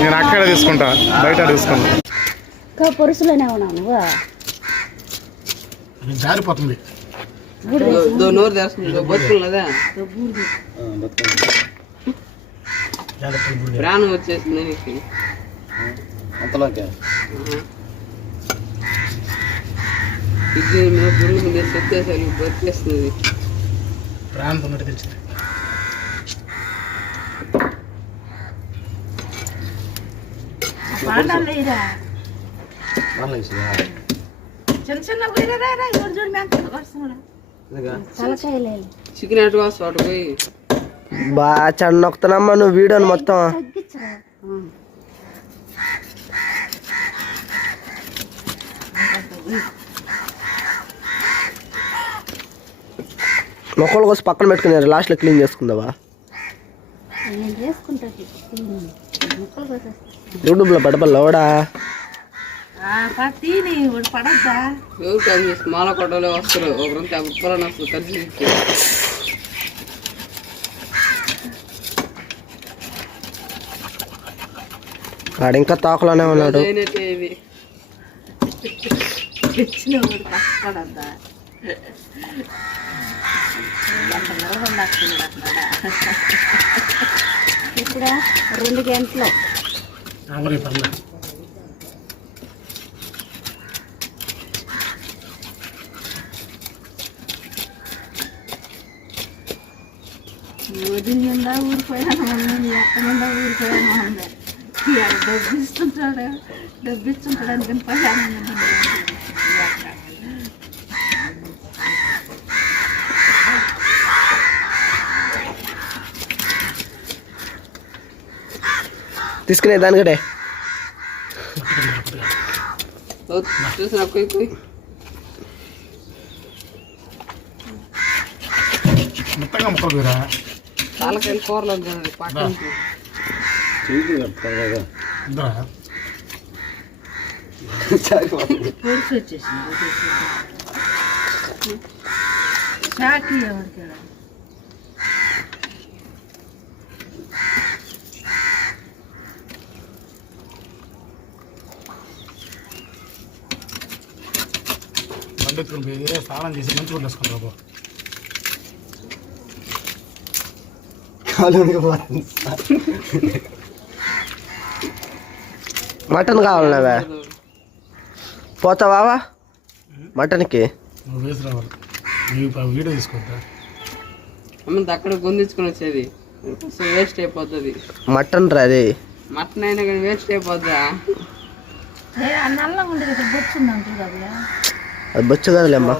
నేను అక్కడ తీసుకుంటా, బయట తీసుకుంటా. పొరుసులోనే ఉన్నావు నువ్వు. జారిపోతుంది. ప్రాణం వచ్చేసింది అంతలోకే. వచ్చేసరికి బతికేస్తుంది. ప్రాణం ఉన్నట్టు తెలిసింది. చికెన్ ఎటు చోట పోయి బాగా చెన్నొక్కుతానమ్మా నువ్వు వీడియోని మొత్తం. మొక్కలు కోసం పక్కన పెట్టుకున్నారు, లాస్ట్లో క్లీన్ చేసుకుందావా? యూట్యూబ్లో పడపల్లోడా మాల కొట్టలో వస్తారు. ఒకరంతా ఉప్పలని వస్తారు కలిసి. వాడు ఇంకా తాకులోనే ఉన్నాడు. ఇప్పుడు 2 గంటలు వదిలిందా ఊరిపోయాను, ఎక్కడుందా ఊరిపోయాను అందే. డబ్బిస్తుంటాడు అనుకుని పోయాను. తీసుకునే దానికడే చూసిన పోయి మొత్తంగా ముక్కలు పోయిరా. తాలకాయలు కూరలో పక్కన బండి పోయి స్నానం చేసి మంచి కూడా వేసుకుంటారు బాబు. మటన్ కావాలన్నావా? పోతావా మటన్కి? నువ్వు వేసి రావాలి. వీడియో తీసుకుంటా. అక్కడ పొందించుకొని వచ్చేది వేస్ట్ అయిపోతుంది. మటన్ రాది మటన్ అయినా కానీ వేస్ట్ అయిపోద్దా? అది బొచ్చు కదలేమ్మా.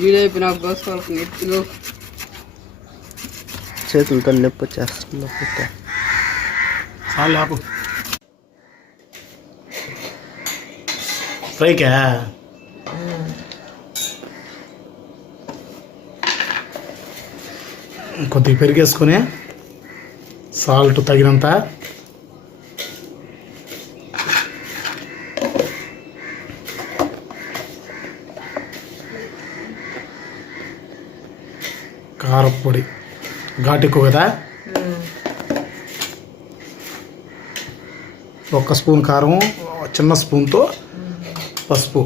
వీడైపోయినా కోసుకోవాలి. నెత్తులు చేతులతో నొప్పి వచ్చేస్తున్నా. ఫ్రైకా కొద్దిగా పెరిగేసుకొని సాల్ట్ తగినంత, కారపొడి ఘాటు ఎక్కువ కదా, 1 స్పూన్ కారం, చిన్న స్పూన్తో పసుపు,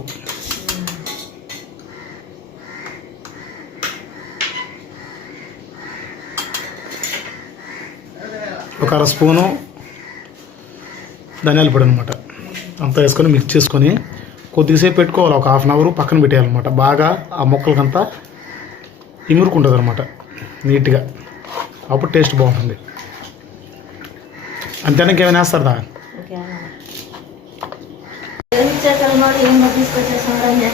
ఒక 1/2 స్పూను ధనియాల పొడి అనమాట. అంతా వేసుకొని మిక్స్ చేసుకొని కొద్దిసేపు పెట్టుకోవాలి. ఒక 1/2 అవర్ పక్కన పెట్టేయాలన్నమాట. బాగా ఆ మొక్కలకంతా ఇమురుకుంటుంది అనమాట నీట్గా. అప్పుడు టేస్ట్ బాగుంటుంది. అంతేనా? ఇంకేమైనా వేస్తారా? తీసుకొచ్చేసాడు